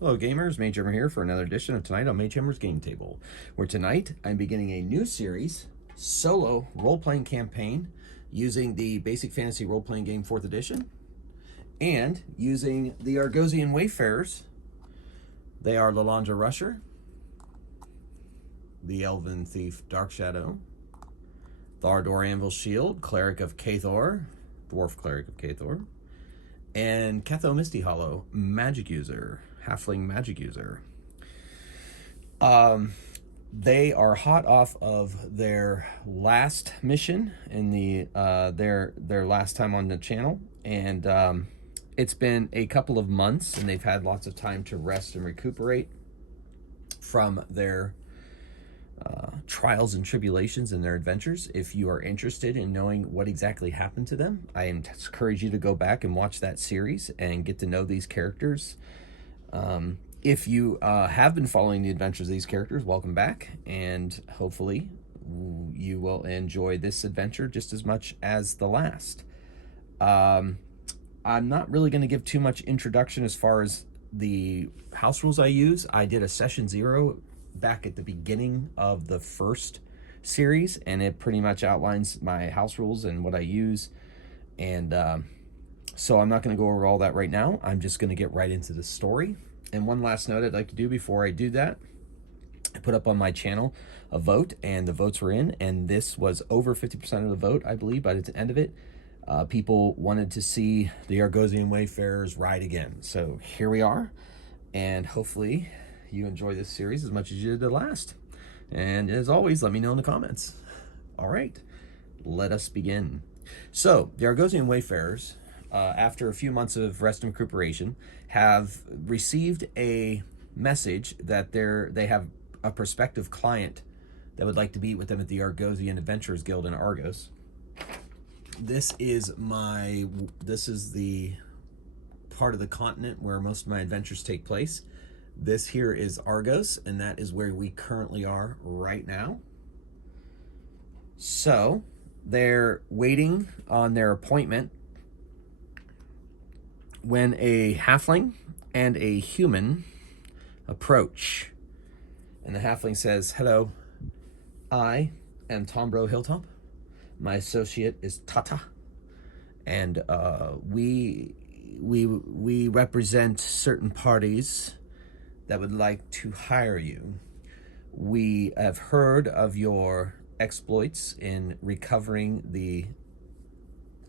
Hello gamers, Mage Hammer here for another edition of Tonight on Mage Hammer's Game Table, where tonight I'm beginning a new series, solo role-playing campaign, using the Basic Fantasy Role-Playing Game 4th Edition, and using the Argosian Wayfarers. They are Lalandra Rusher, the Elven Thief Dark Shadow, Thardor Anvil Shield, Cleric of Cathor, Dwarf Cleric of Cathor, and Ketho Misty Hollow, Magic User, Halfling Magic User. They are hot off of their last mission in the their last time on the channel, and it's been a couple of months, and they've had lots of time to rest and recuperate from their trials and tribulations and their adventures. If you are interested in knowing what exactly happened to them, I encourage you to go back and watch that series and get to know these characters. If you have been following the adventures of these characters, welcome back, and hopefully you will enjoy this adventure just as much as the last. I'm not really going to give too much introduction as far as the house rules I use. I did a session 0 back at the beginning of the first series, and it pretty much outlines my house rules and what I use, and so I'm not going to go over all that right now. I'm just going to get right into the story. And one last note I'd like to do before I do that, I put up on my channel a vote, and the votes were in, and this was over 50% of the vote, I believe, by the end of it. People wanted to see the Argosian Wayfarers ride again, so here we are, and hopefully you enjoy this series as much as you did the last. And as always, let me know in the comments. All right, let us begin. So the Argosian Wayfarers, after a few months of rest and recuperation, have received a message that they have a prospective client that would like to meet with them at the Argosian Adventurers Guild in Argos. This is the part of the continent where most of my adventures take place. This here is Argos, and that is where we currently are right now. So they're waiting on their appointment when a halfling and a human approach. And the halfling says, "Hello, I am Tombro Hilltop. My associate is Tata, and we represent certain parties that would like to hire you. We have heard of your exploits in recovering the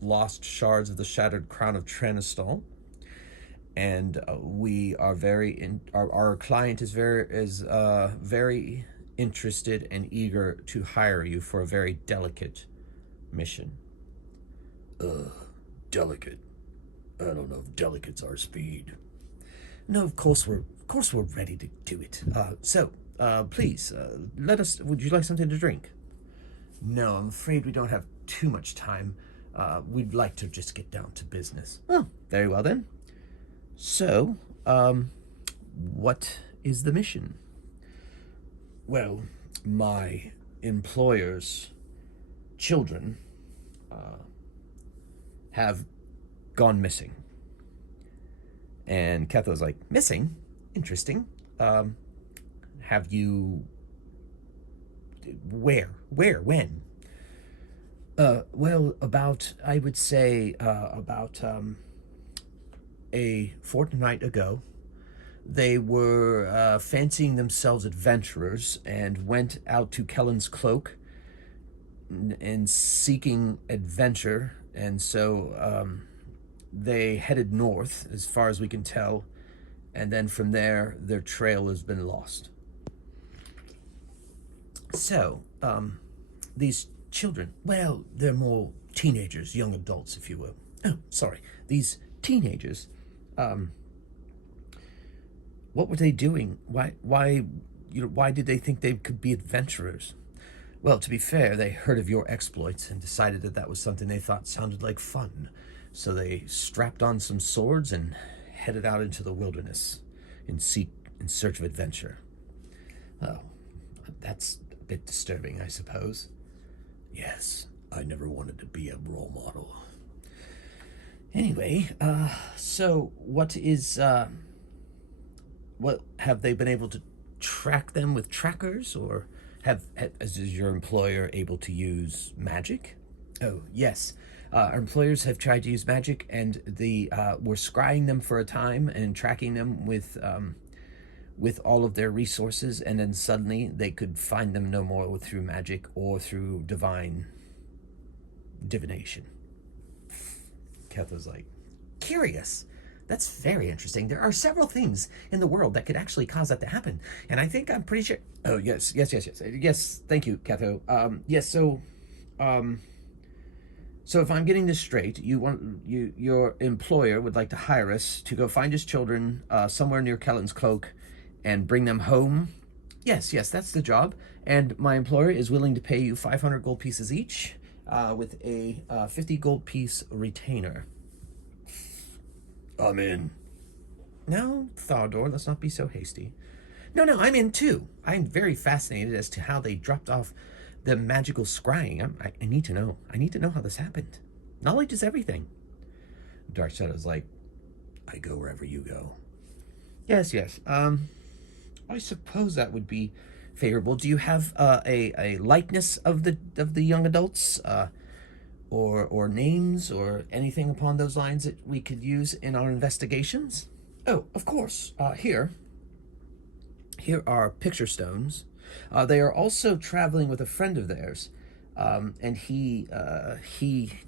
lost shards of the shattered crown of Trenistal, and we are our client is very interested and eager to hire you for a very delicate mission." Delicate? I don't know if delicate's our speed. No, of course we're ready to do it. Please, would you like something to drink? No, I'm afraid we don't have too much time. We'd like to just get down to business. Oh, very well then. So, what is the mission? Well, my employer's children have gone missing. And Ketho's like, "Missing? Interesting. Have you... Where? When?" Well, I would say, about a fortnight ago. They were fancying themselves adventurers and went out to Kellen's Cloak and seeking adventure, and so they headed north as far as we can tell, and then from there their trail has been lost. So these children, well, they're more teenagers, young adults, if you will. Oh, sorry, these teenagers, what were they doing? Why did they think they could be adventurers? Well, to be fair, they heard of your exploits and decided that was something they thought sounded like fun. So they strapped on some swords and headed out into the wilderness in search of adventure. Oh, that's a bit disturbing, I suppose. Yes, I never wanted to be a role model. Anyway, so what is what have they been able to track them with trackers, or is your employer able to use magic? Oh, yes. Our employers have tried to use magic, and we're scrying them for a time and tracking them with all of their resources, and then suddenly they could find them no more through magic or through divine divination. Ketha's like, curious. That's very interesting. There are several things in the world that could actually cause that to happen, and I think I'm pretty sure. Oh, yes. Thank you, Ketho. Yes. So if I'm getting this straight, your employer would like to hire us to go find his children somewhere near Kellen's Cloak and bring them home. Yes, that's the job. And my employer is willing to pay you 500 gold pieces each with a 50 gold piece retainer. I'm in. No, Thordor, let's not be so hasty. No, I'm in too. I'm very fascinated as to how they dropped off the magical scrying. I need to know. I need to know how this happened. Knowledge is everything. Dark Shadow's like, I go wherever you go. Yes. I suppose that would be favorable. Do you have a likeness of the young adults, or names, or anything upon those lines that we could use in our investigations? Oh, of course. Here are picture stones. They are also traveling with a friend of theirs, and he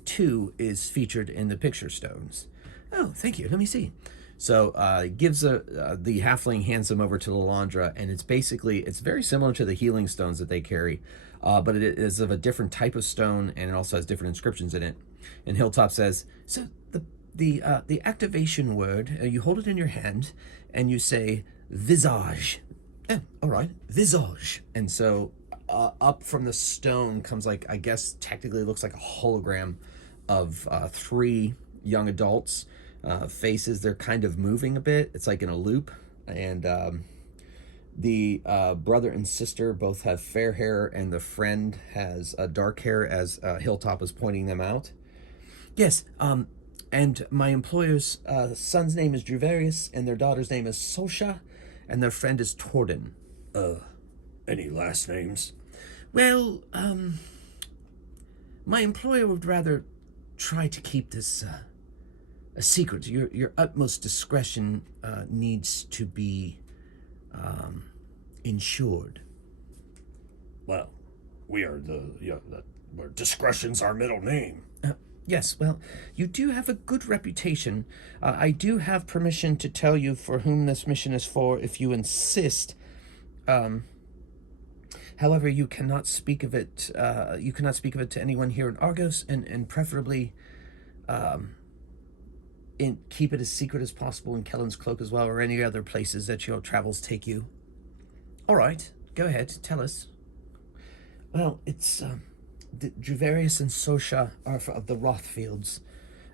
too is featured in the picture stones. Oh, thank you. Let me see. So gives the halfling, hands them over to Lalandra, and it's very similar to the healing stones that they carry, but it is of a different type of stone, and it also has different inscriptions in it. And Hilltop says, so the activation word, you hold it in your hand, and you say visage. All right, visage. And so up from the stone comes, like, I guess technically it looks like a hologram of 3 young adults. Faces, they're kind of moving a bit. It's like in a loop. And the brother and sister both have fair hair, and the friend has dark hair, as Hilltop is pointing them out. Yes, and my employer's son's name is Druvarius, and their daughter's name is Solsha, and their friend is Torden. Any last names? Well, my employer would rather try to keep this a secret. Your utmost discretion needs to be ensured. Well, we are discretion's our middle name. Yes, well, you do have a good reputation. I do have permission to tell you for whom this mission is for, if you insist. However, you cannot speak of it. You cannot speak of it to anyone here in Argos, and preferably, keep it as secret as possible in Kellen's Cloak as well, or any other places that your travels take you. All right, go ahead, tell us. Well, it's Druvarius and Sosha are of the Rothfields.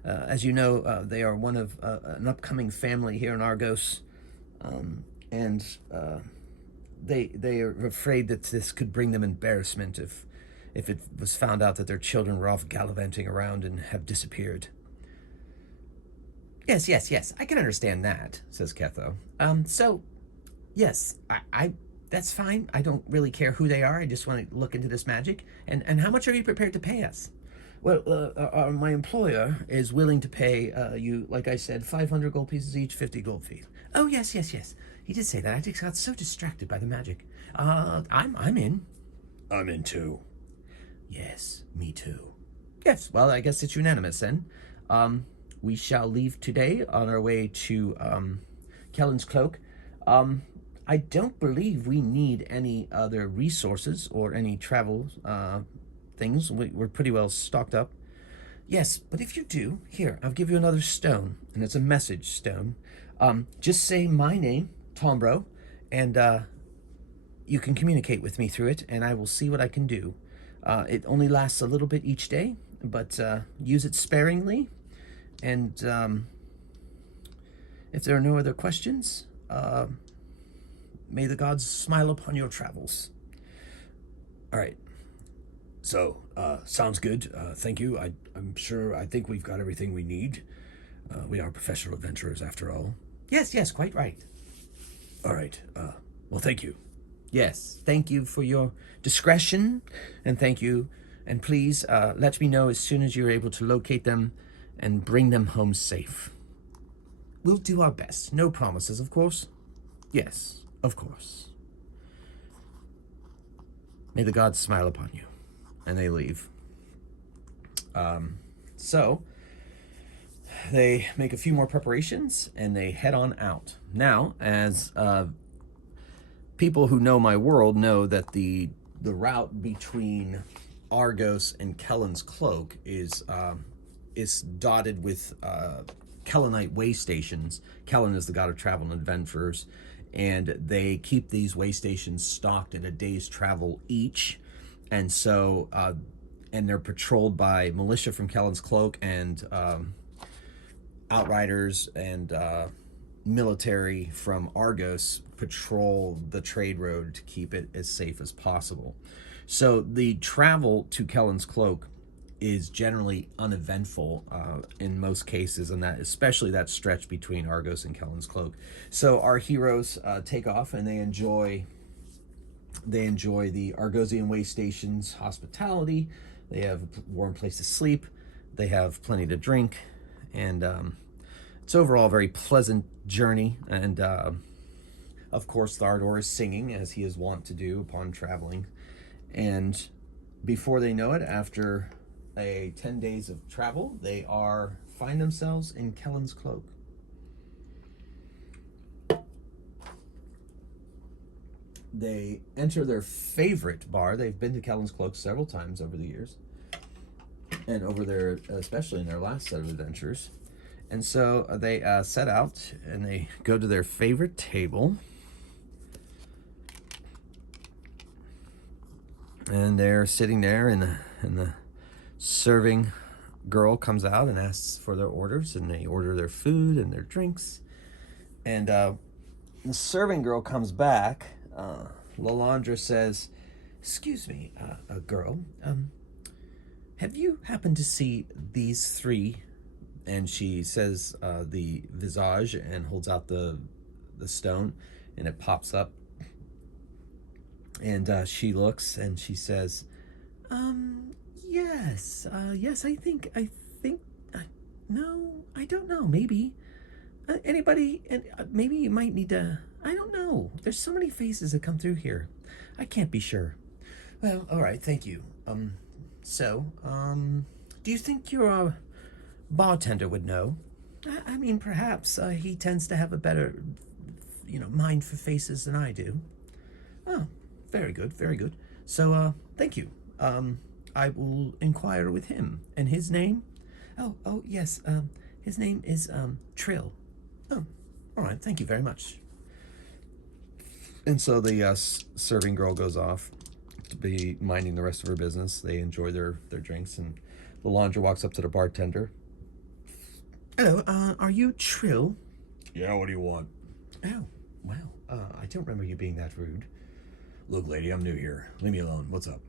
As you know, they are one of an upcoming family here in Argos, and they are afraid that this could bring them embarrassment if it was found out that their children were off gallivanting around and have disappeared. Yes, I can understand that, says Ketho. So, yes, I that's fine. I don't really care who they are. I just want to look into this magic. And how much are you prepared to pay us? Well, my employer is willing to pay you, like I said, 500 gold pieces each, 50 gold fees. Oh, yes. He did say that. I just got so distracted by the magic. I'm in. I'm in too. Yes, me too. Yes, well, I guess it's unanimous then. We shall leave today on our way to Kellen's Cloak. I don't believe we need any other resources or any travel things. We're pretty well stocked up. Yes, but if you do, here, I'll give you another stone, and it's a message stone. Just say my name, Tombro, and you can communicate with me through it, and I will see what I can do. It only lasts a little bit each day, but use it sparingly. And if there are no other questions, may the gods smile upon your travels. All right. So, sounds good. Thank you. I think we've got everything we need. We are professional adventurers after all. Yes, quite right. All right. Well, thank you. Yes, thank you for your discretion, and thank you. And please let me know as soon as you're able to locate them and bring them home safe. We'll do our best. No promises, of course. Yes, of course. May the gods smile upon you. And they leave. So they make a few more preparations and they head on out. Now, as people who know my world know that the route between Argos and Kellen's Cloak is dotted with Kellenite way stations. Kellen is the god of travel and adventurers, and they keep these way stations stocked at a day's travel each, and so and they're patrolled by militia from Kellen's Cloak and outriders and military from Argos patrol the trade road to keep it as safe as possible. So the travel to Kellen's Cloak is generally uneventful in most cases, and that especially that stretch between Argos and Kellen's Cloak. So our heroes take off and they enjoy the Argosian way station's hospitality. They have a warm place to sleep. They have plenty to drink, and it's overall a very pleasant journey. And of course, Thardor is singing as he is wont to do upon traveling. And before they know it, after 10 days of travel, they find themselves in Kellen's Cloak. They enter their favorite bar. They've been to Kellen's Cloak several times over the years, and especially in their last set of adventures. And so they set out and they go to their favorite table. And they're sitting there, and the serving girl comes out and asks for their orders, and they order their food and their drinks. And the serving girl comes back. Lalandra says, "Excuse me, girl, have you happened to see these three?" And she says the visage and holds out the stone, and it pops up. And she looks and she says, yes, I think, no, I don't know, maybe. Anybody, maybe you might need to, I don't know. There's so many faces that come through here. I can't be sure. Well, all right, thank you. Do you think your bartender would know? I mean, perhaps he tends to have a better, mind for faces than I do. Oh. Very good, very good. So, thank you. I will inquire with him. And his name? Oh, yes. His name is, Trill. Oh, all right. Thank you very much. And so the serving girl goes off to be minding the rest of her business. They enjoy their drinks, and the laundry walks up to the bartender. Hello, are you Trill? Yeah, what do you want? Oh, wow. I don't remember you being that rude. Look, lady, I'm new here. Leave me alone. What's up?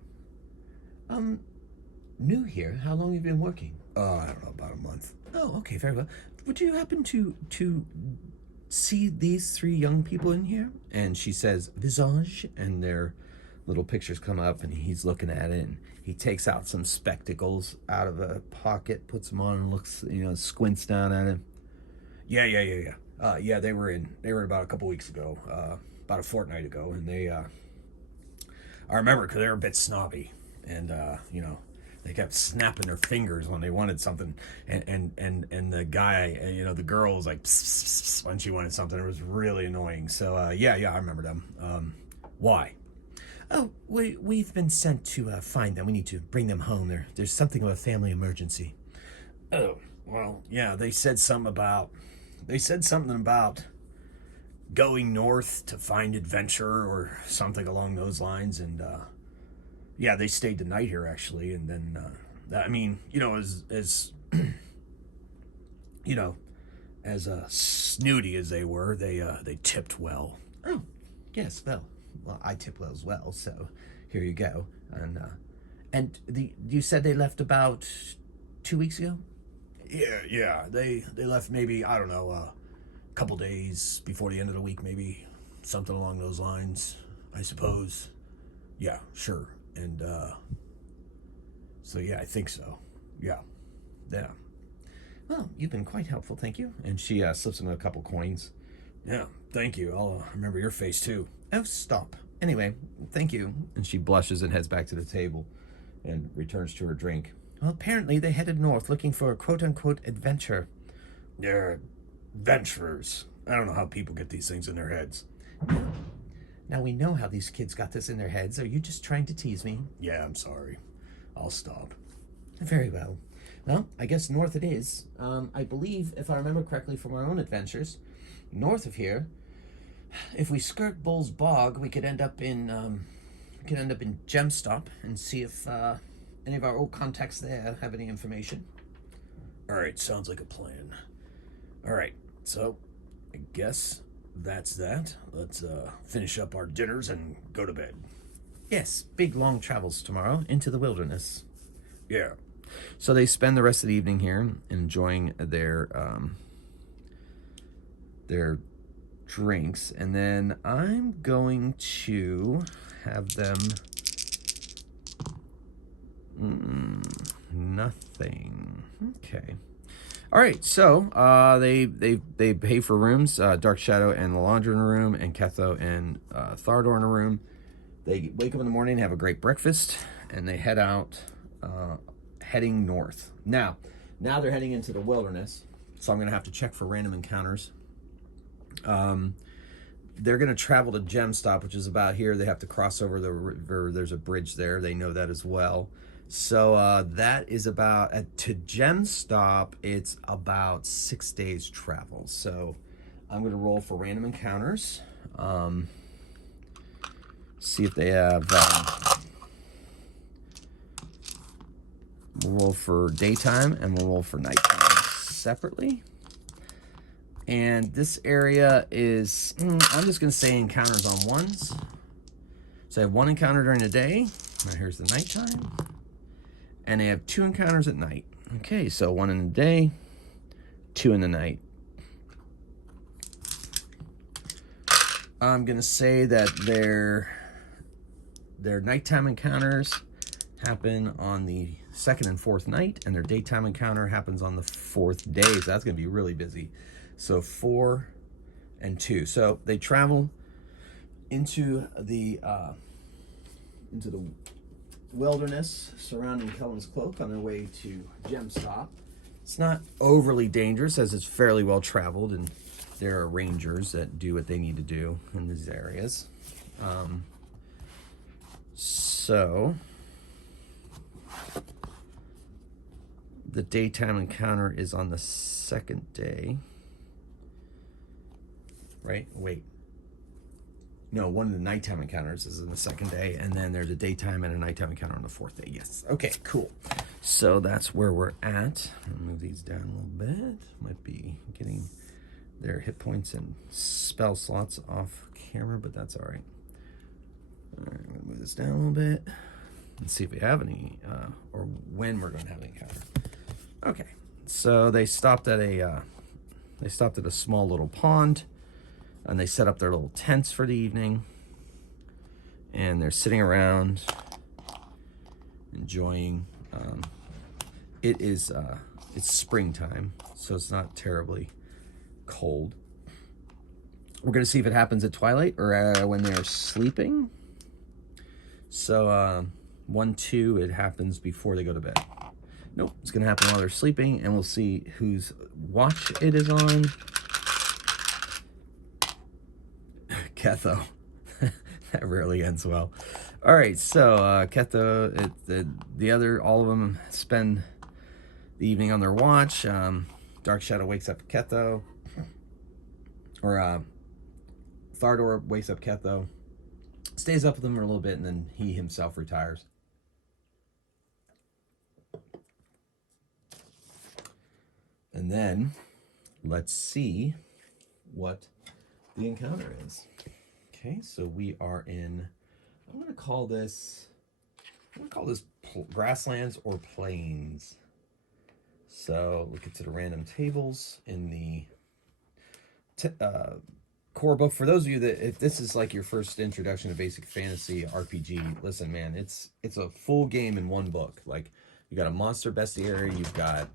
New here? How long have you been working? I don't know, about a month. Oh, okay, very well. Would you happen to see these three young people in here? And she says, visage, and their little pictures come up, and he's looking at it, and he takes out some spectacles out of a pocket, puts them on, and looks, squints down at him. Yeah. Yeah, they were in about a couple weeks ago, about a fortnight ago, and they, I remember because they were a bit snobby, and they kept snapping their fingers when they wanted something, and the guy, the girl was like pss, pss, pss, when she wanted something. It was really annoying. So yeah, I remember them. Why? Oh, we've been sent to find them. We need to bring them home. There's something of a family emergency. Oh, well, yeah. They said something about going north to find adventure or something along those lines, and yeah, they stayed the night here actually, and then I mean, as as snooty as they were, they tipped well. Oh, yes, well, I tip well as well, so here you go. And you said they left about 2 weeks ago? Yeah, they left maybe, I don't know, a couple days before the end of the week, maybe something along those lines, I suppose. Yeah, sure. And so yeah, I think so. Yeah. Yeah. Well, you've been quite helpful, thank you. And she slips him a couple coins. Yeah, thank you. I'll remember your face too. Oh, stop. Anyway, thank you. And she blushes and heads back to the table and returns to her drink. Well, apparently they headed north looking for a quote-unquote adventure. They're adventurers. I don't know how people get these things in their heads. Now we know how these kids got this in their heads. Are you just trying to tease me? Yeah, I'm sorry. I'll stop. Very well. Well, I guess north it is. I believe, if I remember correctly from our own adventures, north of here, if we skirt Bull's Bog, we could end up in Gemstop and see if any of our old contacts there have any information. All right, sounds like a plan. All right, so I guess that's that. Let's finish up our dinners and go to bed. Yes, big long travels tomorrow into the wilderness. Yeah. So they spend the rest of the evening here enjoying their drinks, and then I'm going to have them nothing. Okay. All right, so they pay for rooms, Dark Shadow and Lalandra in a room, and Ketho and Thardor in a room. They wake up in the morning, have a great breakfast, and they head out, heading north. Now they're heading into the wilderness, so I'm going to have to check for random encounters. They're going to travel to Gemstop, which is about here. They have to cross over the river. There's a bridge there. They know that as well. So that is about, to Gemstop, it's about 6 days travel. So I'm going to roll for random encounters. See if they have, we'll roll for daytime and we'll roll for nighttime separately. And this area is, I'm just going to say encounters on ones. So I have one encounter during the day. Now here's the nighttime. And they have 2 encounters at night. Okay, so 1 in the day, 2 in the night. I'm going to say that their nighttime encounters happen on the 2nd and 4th night, and their daytime encounter happens on the 4th day. So that's going to be really busy. So 4 and 2. So they travel into the wilderness surrounding Kellen's Cloak on their way to Gemstop. It's not overly dangerous as it's fairly well traveled, and there are rangers that do what they need to do in these areas. So the daytime encounter is on the 2nd day. Right? Wait. No, one of the nighttime encounters is in the 2nd day, and then there's a daytime and a nighttime encounter on the 4th day. Yes. Okay, cool. So that's where we're at. I'll move these down a little bit. Might be getting their hit points and spell slots off camera, but that's all right. All right, I'm going to move this down a little bit and see if we have any, or when we're going to have an encounter. Okay, so they stopped at a small little pond, and they set up their little tents for the evening, and they're sitting around enjoying. It's springtime, so it's not terribly cold. We're gonna see if it happens at twilight or when they're sleeping. So 1, 2, it happens before they go to bed. Nope, it's gonna happen while they're sleeping, and we'll see whose watch it is on. Ketho. That rarely ends well. All right, so Ketho, all of them spend the evening on their watch. Dark Shadow wakes up Ketho, or Thardor wakes up Ketho, stays up with them for a little bit, and then he himself retires. And then let's see what the encounter is. Okay, so we are in, I'm going to call this grasslands or plains. So look into the random tables in the core book. For those of you that, if this is like your first introduction to basic fantasy RPG, listen, man, it's a full game in one book. Like, you got a monster bestiary, you've got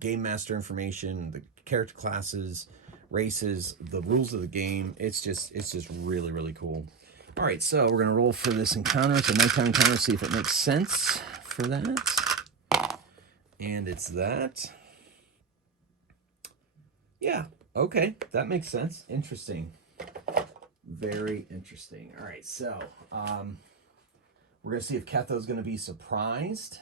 game master information, the character classes, races, the rules of the game. It's just really, really cool. All right, so we're gonna roll for this encounter. It's a nighttime encounter, see if it makes sense for that. And it's that. Yeah, okay, that makes sense. Interesting. Very interesting. All right, so we're gonna see if Ketho's gonna be surprised.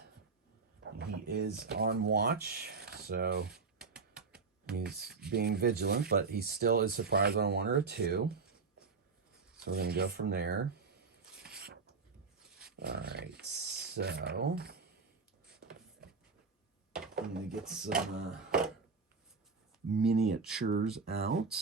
He is on watch, so he's being vigilant, but he still is surprised on a 1 or a 2. So we're going to go from there. All right, so I'm going to get some miniatures out.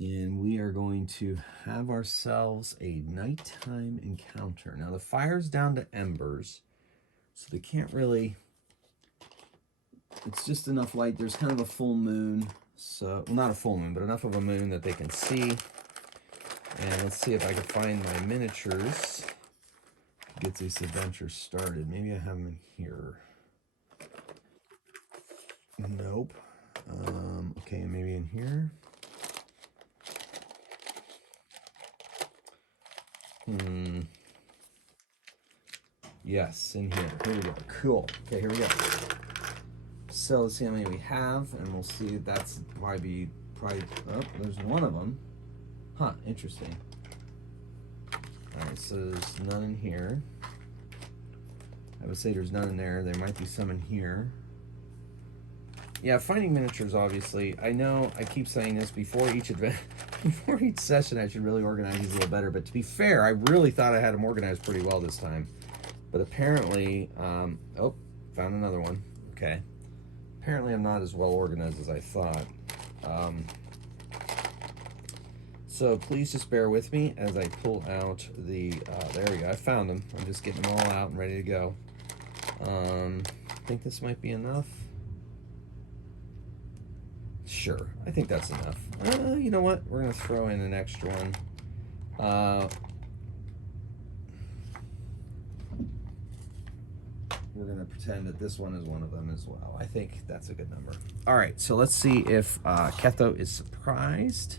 And we are going to have ourselves a nighttime encounter. Now the fire's down to embers, so they can't really, it's just enough light. There's kind of a full moon, so, well, not a full moon, but enough of a moon that they can see. And let's see if I can find my miniatures to get this adventure started. Maybe I have them in here. Nope. Okay, maybe in here. Yes, in here. Here we go. Cool. Okay, here we go. So let's see how many we have, and we'll see if that's probably. Oh, there's one of them. Huh, interesting. Alright, so there's none in here. I would say there's none in there. There might be some in here. Yeah, finding miniatures, obviously. I know I keep saying this before each event, before each session, I should really organize these a little better. But to be fair, I really thought I had them organized pretty well this time. But apparently, oh, found another one. Okay. Apparently I'm not as well organized as I thought. So please just bear with me as I pull out the, there we go, I found them. I'm just getting them all out and ready to go. I think this might be enough. Sure, I think that's enough. You know what? We're gonna throw in an extra one. We're gonna pretend that this one is one of them as well. I think that's a good number. All right, so let's see if Ketho is surprised.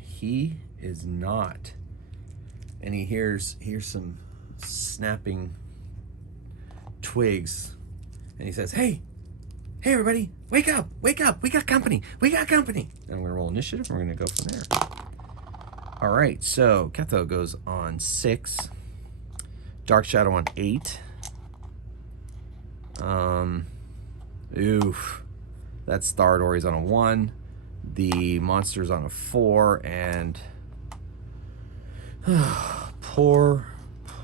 He is not, and he hears some snapping twigs. And he says, hey everybody, wake up, we got company. And we're gonna roll initiative, and we're gonna go from there. All right, so Ketho goes on 6, Dark Shadow on 8. Oof, that's Thardori's on a 1, the monster's on a 4, and poor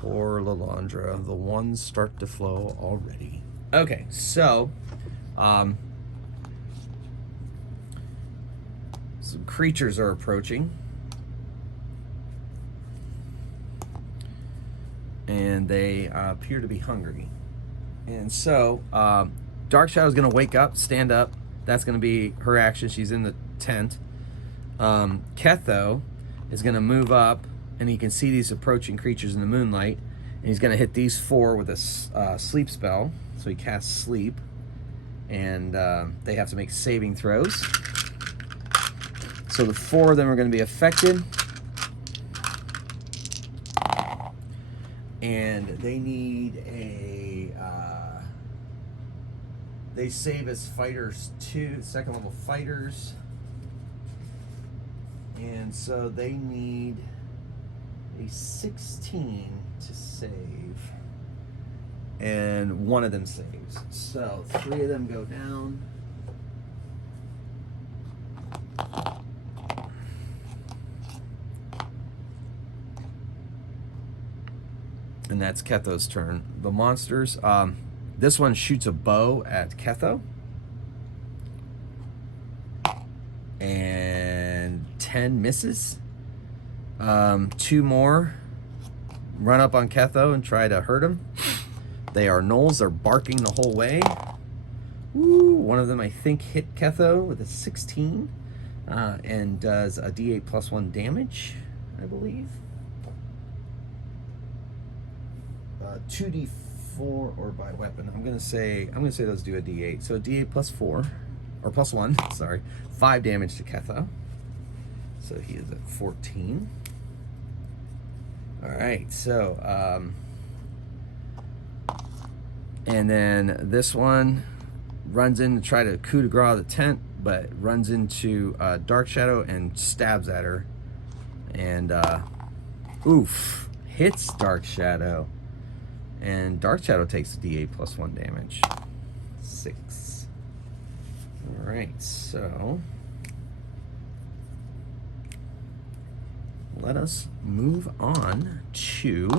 Lalandra, the ones start to flow already. Okay, so some creatures are approaching, and they appear to be hungry. And so Dark Shadow's gonna wake up, stand up. That's gonna be her action. She's in the tent. Ketho is gonna move up, and he can see these approaching creatures in the moonlight, and he's gonna hit these 4 with a sleep spell. So he casts sleep, and they have to make saving throws. So the 4 of them are going to be affected, and they need a. They save as fighters 2, 2nd level fighters, and so they need a 16 to save. And 1 of them saves. So 3 of them go down. And that's Ketho's turn. The monsters, this one shoots a bow at Ketho. And 10 misses. 2 more run up on Ketho and try to hurt him. They are gnolls. They're barking the whole way. Ooh, one of them, I think, hit Ketho with a 16 and does a d8 plus 1 damage, I believe. 2d4 or by weapon. I'm gonna say those do a d8. So a d8 plus 4 or plus 1. Sorry, 5 damage to Ketho. So he is at 14. All right. So and then this one runs in to try to coup de grace the tent, but runs into Dark Shadow and stabs at her. And oof, hits Dark Shadow. And Dark Shadow takes d8 plus 1 damage. 6. All right, so let us move on to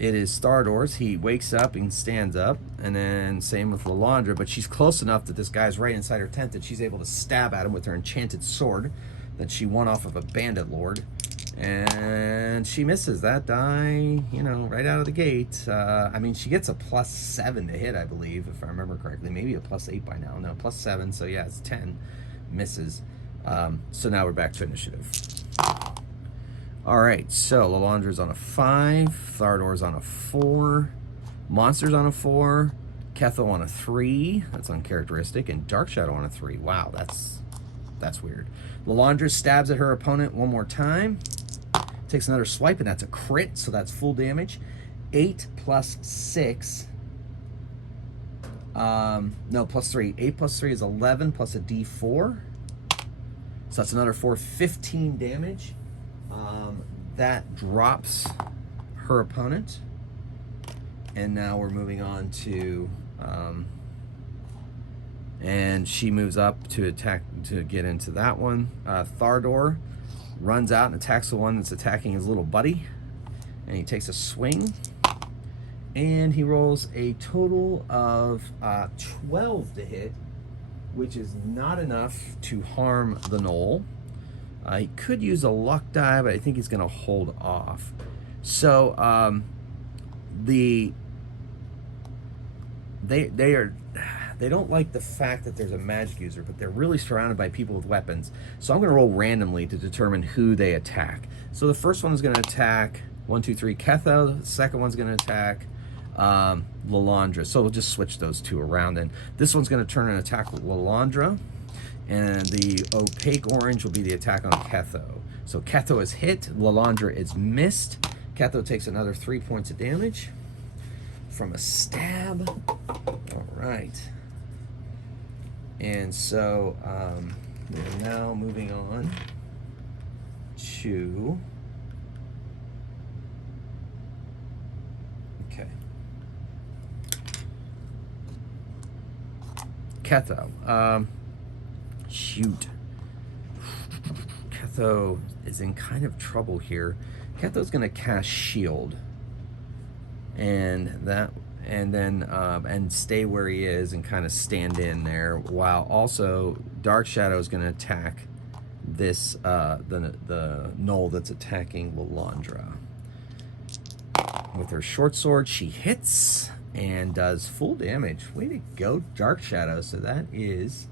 it is Thardor's. He wakes up and stands up, and then same with Lalandra, but she's close enough that this guy's right inside her tent that she's able to stab at him with her enchanted sword that she won off of a bandit lord. And she misses that die, you know, right out of the gate. I mean, she gets a +7 to hit, I believe, if I remember correctly. Maybe a +8 by now. No, +7, so yeah, it's 10. Misses. So now we're back to initiative. All right, so Lalandra's on a 5, Thardor's on a 4, Monster's on a 4, Ketho on a 3, that's uncharacteristic, and Dark Shadow on a 3. Wow, that's weird. Lalandra stabs at her opponent one more time, takes another swipe, and that's a crit, so that's full damage. 8 plus 6, no, plus 3. 8 plus 3 is 11 plus a d4, so that's another 4, 15 damage. That drops her opponent, and now we're moving on to and she moves up to attack, to get into that one. Thardor runs out and attacks the one that's attacking his little buddy, and he takes a swing, and he rolls a total of 12 to hit, which is not enough to harm the gnoll. He could use a luck die, but I think he's going to hold off. So they don't like the fact that there's a magic user, but they're really surrounded by people with weapons. So I'm going to roll randomly to determine who they attack. So the first one is going to attack 1, 2, 3 Ketho. The second one's going to attack Lalandra. So we'll just switch those two around. And this one's going to turn and attack Lalandra. And the opaque orange will be the attack on Ketho. So Ketho is hit, Lalandra is missed. Ketho takes another 3 points of damage from a stab. All right. And so we're now moving on to... Okay. Ketho. Shoot. Ketho is in kind of trouble here. Ketho's going to cast Shield, and stay where he is and kind of stand in there, while also Dark Shadow is going to attack this the gnoll that's attacking Lalandra. With her short sword, she hits and does full damage. Way to go, Dark Shadow. So that is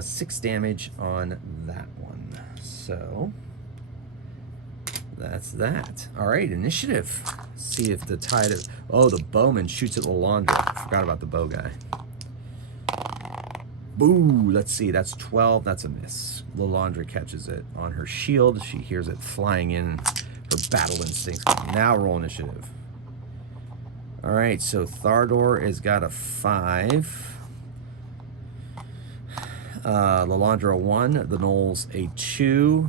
6 damage on that one. So that's that. All right, initiative. See if the tide of... Oh, the bowman shoots at Lalandra. I forgot about the bow guy. Boo! Let's see. That's 12. That's a miss. Lalandra catches it on her shield. She hears it flying in. Her battle instincts. Now roll initiative. All right, so Thardor has got a 5. Lalandra 1, the gnolls a 2,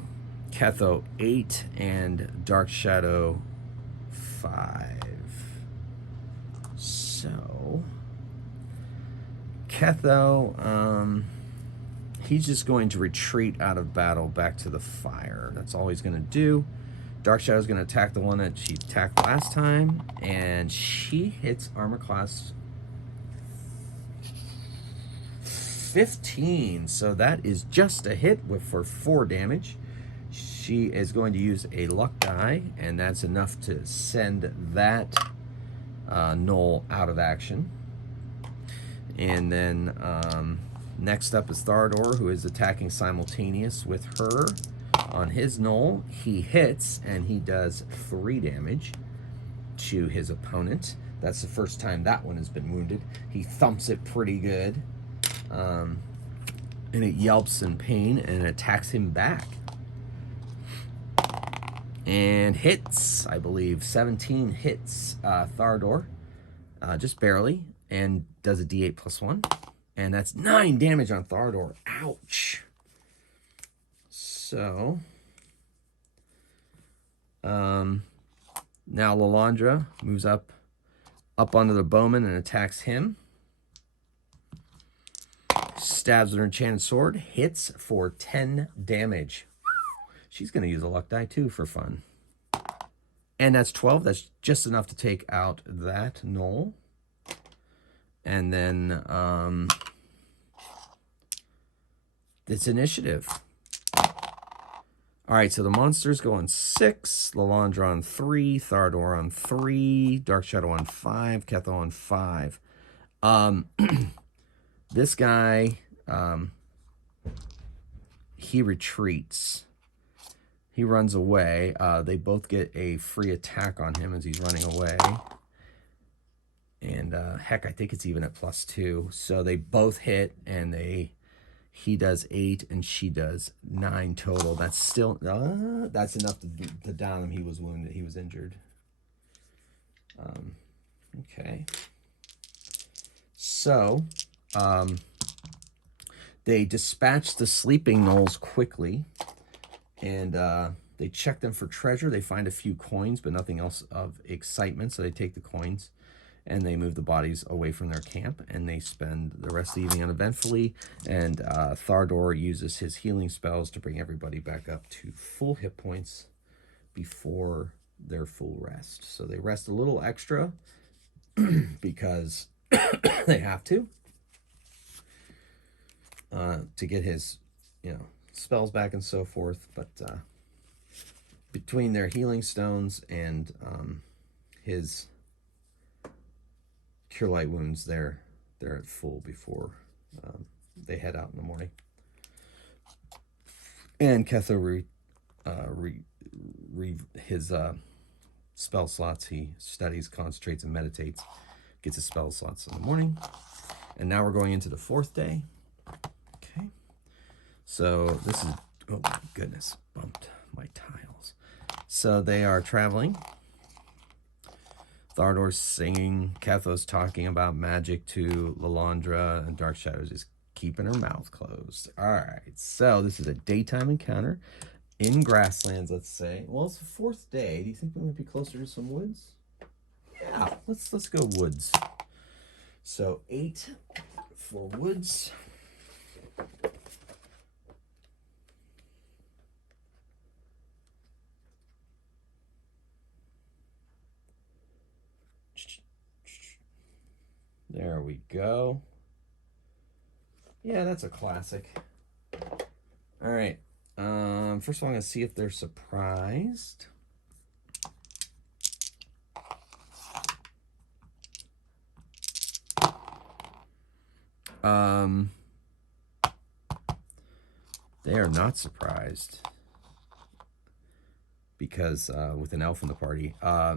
Ketho 8, and Dark Shadow 5. So Ketho, he's just going to retreat out of battle back to the fire. That's all he's going to do. Dark Shadow's going to attack the one that she attacked last time, and she hits armor class 15, so that is just a hit for 4 damage. She is going to use a luck die, and that's enough to send that Knoll out of action. And then next up is Thardor, who is attacking simultaneous with her on his Knoll. He hits, and he does 3 damage to his opponent. That's the first time that one has been wounded. He thumps it pretty good. And it yelps in pain and attacks him back. And hits, I believe. 17 hits Thardor. Just barely. And does a d8 plus 1. And that's 9 damage on Thardor. Ouch. So, now Lalandra moves up onto the bowman and attacks him. Stabs with her enchanted sword. Hits for 10 damage. She's going to use a luck die too for fun. And that's 12. That's just enough to take out that Knoll. And then it's initiative. All right, so the monsters go on 6, Lalandra on 3, Thardor on 3, Dark Shadow on 5, Ketho on 5. This guy, he retreats. He runs away. They both get a free attack on him as he's running away. And heck, I think it's even at +2. So they both hit, and he does 8 and she does 9 total. That's still that's enough to down him. He was wounded. He was injured. Okay. So they dispatch the sleeping gnolls quickly, and they check them for treasure. They find a few coins, but nothing else of excitement. So they take the coins and they move the bodies away from their camp, and they spend the rest of the evening uneventfully. And Thardor uses his healing spells to bring everybody back up to full hit points before their full rest. So they rest a little extra because they have to get his, spells back and so forth. But between their healing stones and his Cure Light wounds, they're at full before they head out in the morning. And Ketho his spell slots. He studies, concentrates, and meditates. Gets his spell slots in the morning. And now we're going into the 4th day. Okay. So this is, oh my goodness, bumped my tiles. So they are traveling. Thardor's singing, Ketho's talking about magic to Lalandra, and Dark Shadow's just keeping her mouth closed. All right, so this is a daytime encounter in grasslands, let's say. Well, it's the 4th day. Do you think we might be closer to some woods? Yeah, let's go woods. So 8 for woods. There we go. Yeah, that's a classic. All right. First of all, I'm going to see if they're surprised. They are not surprised because with an elf in the party,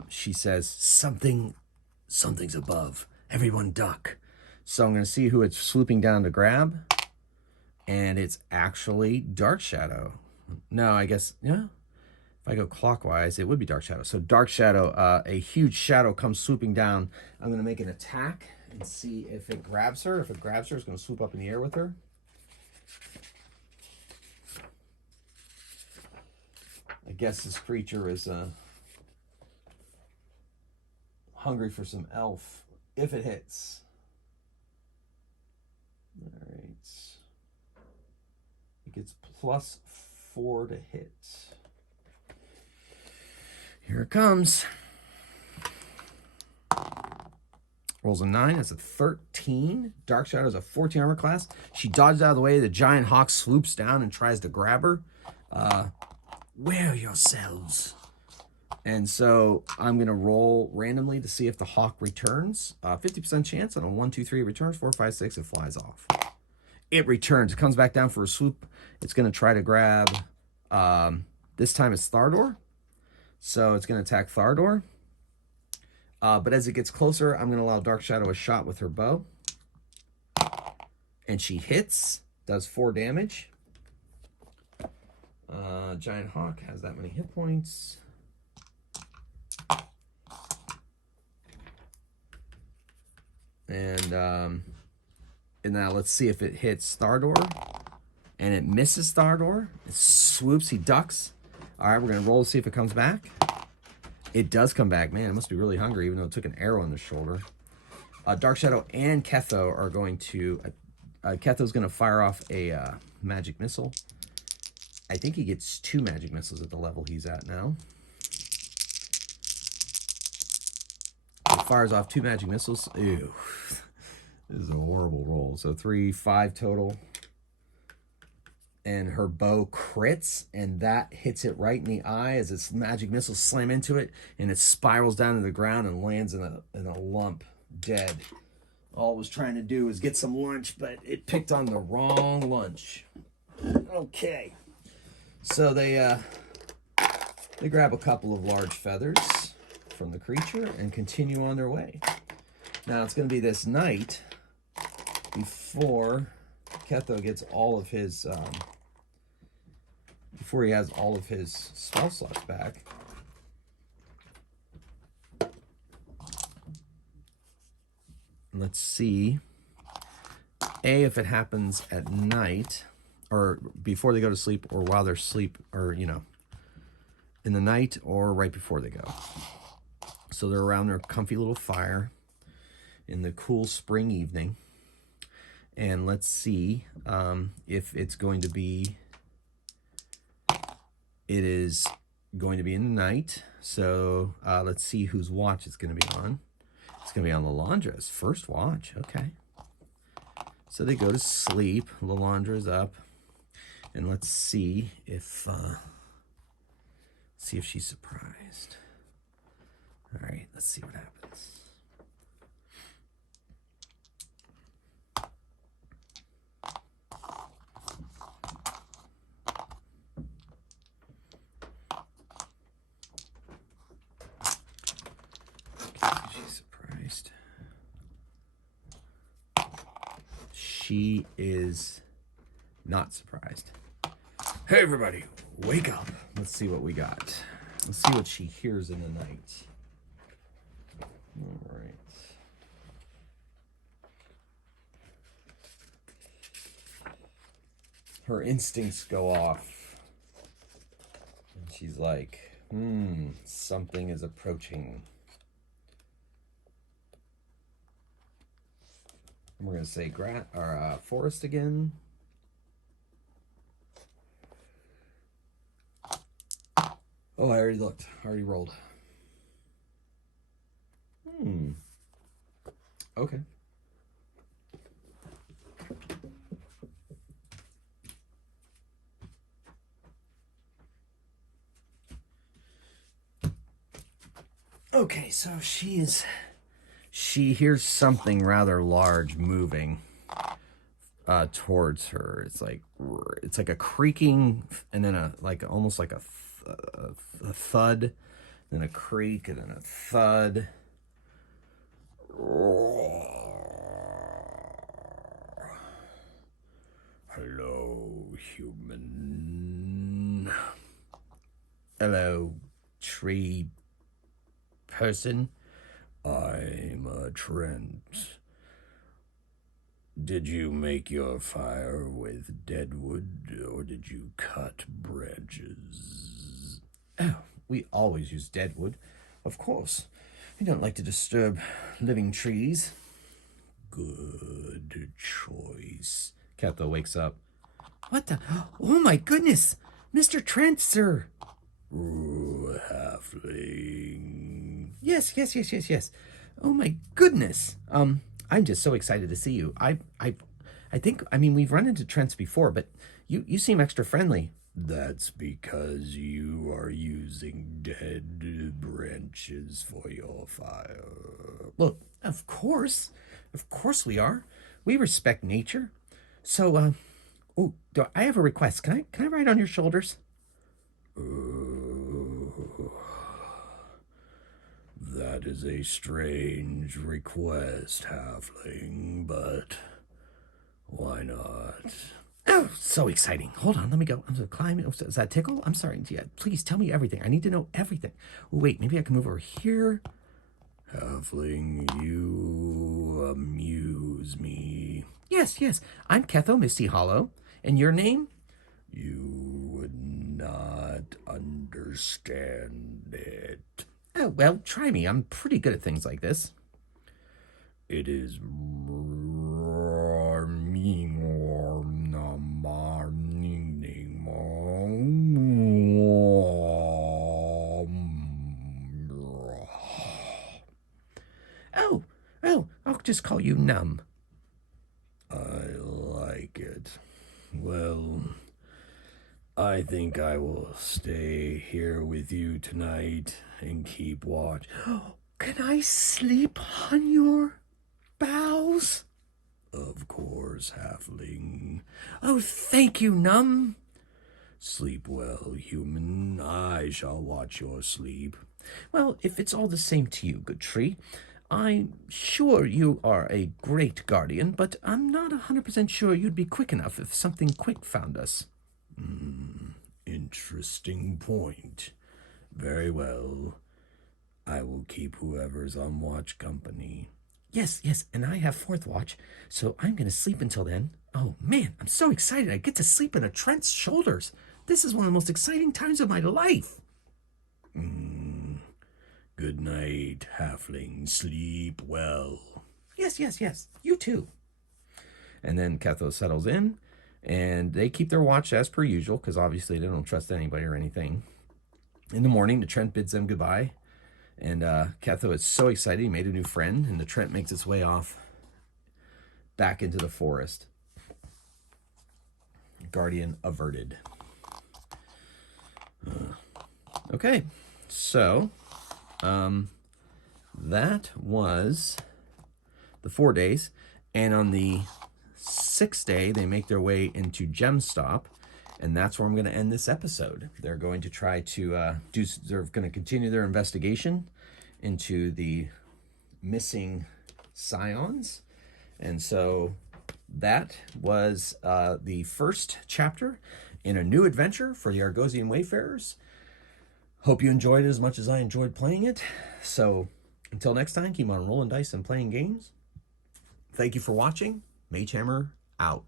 she says, something's above. Everyone duck. So I'm going to see who it's swooping down to grab. And it's actually Dark Shadow. No, I guess, yeah. If I go clockwise, it would be Dark Shadow. So Dark Shadow, a huge shadow comes swooping down. I'm going to make an attack and see if it grabs her. If it grabs her, it's going to swoop up in the air with her. I guess this creature is hungry for some elf. If it hits. All right. It gets +4 to hit. Here it comes. Rolls a 9. That's a 13. Dark Shadow is a 14 armor class. She dodges out of the way. The giant hawk swoops down and tries to grab her. wear yourselves. And so I'm going to roll randomly to see if the hawk returns. 50% chance on a 1, 2, 3 returns. 4, 5, 6, it flies off. It returns. It comes back down for a swoop. It's going to try to grab, this time it's Thardor. So it's going to attack Thardor. But as it gets closer, I'm going to allow Dark Shadow a shot with her bow. And she hits, does 4 damage. Giant Hawk has that many hit points. And now let's see if it hits Thardor. And it misses Thardor. It swoops, he ducks. All right, we're going to roll to see if it comes back. It does come back. Man, it must be really hungry, even though it took an arrow in the shoulder. Dark Shadow and Ketho are going to... Ketho's going to fire off a magic missile. I think he gets 2 magic missiles at the level he's at now. It fires off 2 magic missiles. Ew. This is a horrible roll. So 3, 5 total. And her bow crits, and that hits it right in the eye as its magic missiles slam into it, and it spirals down to the ground and lands in a lump, dead. All it was trying to do was get some lunch, but it picked on the wrong lunch. Okay. So they grab a couple of large feathers from the creature and continue on their way. Now it's going to be this night before Ketho gets all of his... before he has all of his spell slots back. Let's see. If it happens at night, or before they go to sleep, or while they're asleep, or, you know, in the night, or right before they go. So they're around their comfy little fire in the cool spring evening. And let's see if it's going to be... It is going to be in the night. So let's see whose watch it's going to be on. It's going to be on Lalandra's first watch. Okay. So they go to sleep. Lalandra's up. And let's see if she's surprised. All right, let's see what happens. She's surprised. She is not surprised. Hey, everybody, wake up. Let's see what we got. Let's see what she hears in the night. All right. Her instincts go off. And she's like, something is approaching. And we're going to say forest again. Oh, I already looked. I already rolled. Okay. Okay, so she hears something rather large moving towards her. It's like a creaking, and then almost like a thud, then a creak, and then a thud. Hello, human. Hello, tree person. I'm a Trent. Did you make your fire with dead wood, or did you cut branches? Oh, we always use dead wood, of course. We don't like to disturb living trees. Good choice. Ketho wakes up. What the? Oh my goodness! Mr. Trent, sir! Halfling. Yes. Oh my goodness. I'm just so excited to see you. I think, we've run into Trents before, but you seem extra friendly. That's because you are using dead branches for your fire. Well, of course. Of course we are. We respect nature. So, oh, I have a request. Can I ride on your shoulders? That is a strange request, halfling, but why not? Oh, so exciting. Hold on, let me go. I'm going to climb. Oh, does that tickle? I'm sorry. Yeah, please tell me everything. I need to know everything. Oh, wait, maybe I can move over here. Halfling, you amuse me. Yes, yes. I'm Ketho Misty Hollow. And your name? You would not understand it. Oh, well, try me. I'm pretty good at things like this. It is I'll just call you Numb. I like it. Well, I think I will stay here with you tonight and keep watch. Can I sleep on your boughs? Of course, halfling. Oh, thank you, Numb. Sleep well, human. I shall watch your sleep. Well, if it's all the same to you, good tree. I'm sure you are a great guardian, but I'm not 100% sure you'd be quick enough if something quick found us. Interesting point. Very well. I will keep whoever's on watch company. Yes, yes, and I have fourth watch, so I'm going to sleep until then. Oh, man, I'm so excited. I get to sleep in a Trent's shoulders. This is one of the most exciting times of my life. Good night, halfling. Sleep well. Yes, yes, yes. You too. And then Ketho settles in, and they keep their watch as per usual, because obviously they don't trust anybody or anything. In the morning, the Trent bids them goodbye, and Ketho is so excited he made a new friend, and the Trent makes its way off back into the forest. Guardian averted. Okay, so that was the 4 days, and on the 6th day they make their way into Gemstop, and that's where I'm going to end this episode. They're going to try to they're going to continue their investigation into the missing Scions, and so that was the first chapter in a new adventure for the Argosian Wayfarers. Hope you enjoyed it as much as I enjoyed playing it. So until next time, keep on rolling dice and playing games. Thank you for watching. Mage Hammer out.